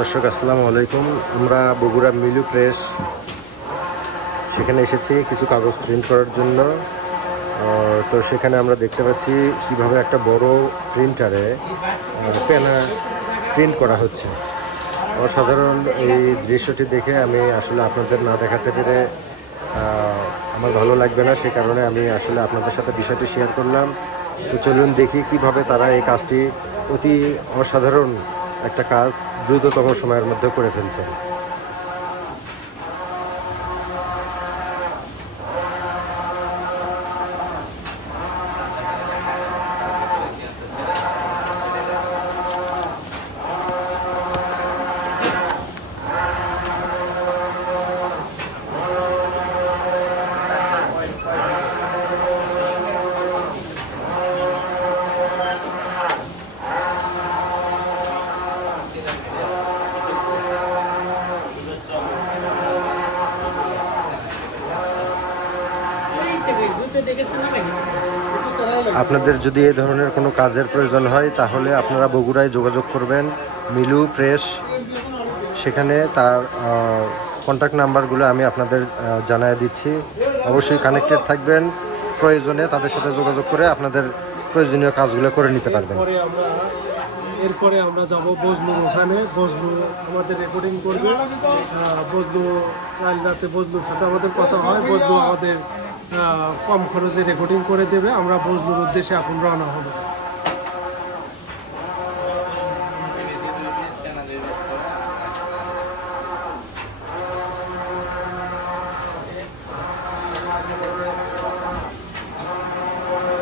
দর্শক আসসালামু আলাইকুম। আমরা বগুড়া মিলু প্রেস সেখানে এসেছি কিছু কাগজ প্রিন্ট করার জন্য। তো সেখানে আমরা দেখতে পাচ্ছি কিভাবে একটা বড় প্রিন্টারে পেনা প্রিন্ট করা হচ্ছে। অসাধারণ এই দৃশ্যটি দেখে আমি আসলে আপনাদের না দেখাতে পেরে আমার ভালো লাগবে না, সে কারণে আমি আসলে আপনাদের সাথে বিষয়টি শেয়ার করলাম। তো চলুন দেখি কিভাবে তারা এই কাজটি অতি অসাধারণ একটা কাজ দ্রুততম সময়ের মধ্যে করে ফেলছেন। আপনাদের যদি এই ধরনের কোনো কাজের প্রয়োজন হয় তাহলে আপনারা বগুড়ায় যোগাযোগ করবেন মিলু প্রেস। সেখানে তার কন্ট্যাক্ট নাম্বারগুলো আমি আপনাদের জানিয়ে দিচ্ছি। অবশ্যই কানেক্টেড থাকবেন, প্রয়োজনে তাদের সাথে যোগাযোগ করে আপনাদের প্রয়োজনীয় কাজগুলো করে নিতে পারবেন। এরপরে আমরা যাব বজলুর ওখানে। বজলু আমাদের রেকর্ডিং করবে। বজলু কাল রাতে বজলুর সাথে আমাদের কথা হয়। বজলু আমাদের কম খরচে রেকর্ডিং করে দেবে। আমরা বজলুর উদ্দেশ্যে এখন রওনা হব।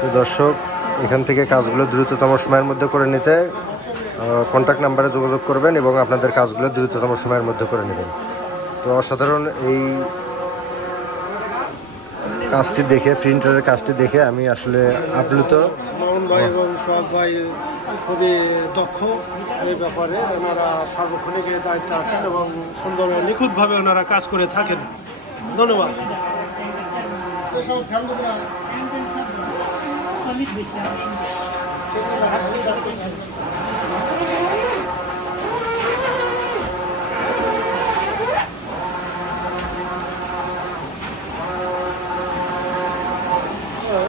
তো দর্শক, এখান থেকে কাজগুলো দ্রুততম সময়ের মধ্যে করে নিতে কন্ট্যাক্ট নাম্বারে যোগাযোগ করবেন এবং আপনাদের কাজগুলো দ্রুততম সময়ের মধ্যে করে নেবেন। তো অসাধারণ এই কাজটি দেখে, প্রিন্টারের কাজটি দেখে আমি আসলে আপ্লুত। মামুন ভাই এবং সোহাগ ভাই খুবই দক্ষ এই ব্যাপারে। ওনারা সার্বক্ষণিক দায়িত্বে আছেন এবং সুন্দর নিখুঁতভাবে ওনারা কাজ করে থাকেন। ধন্যবাদ।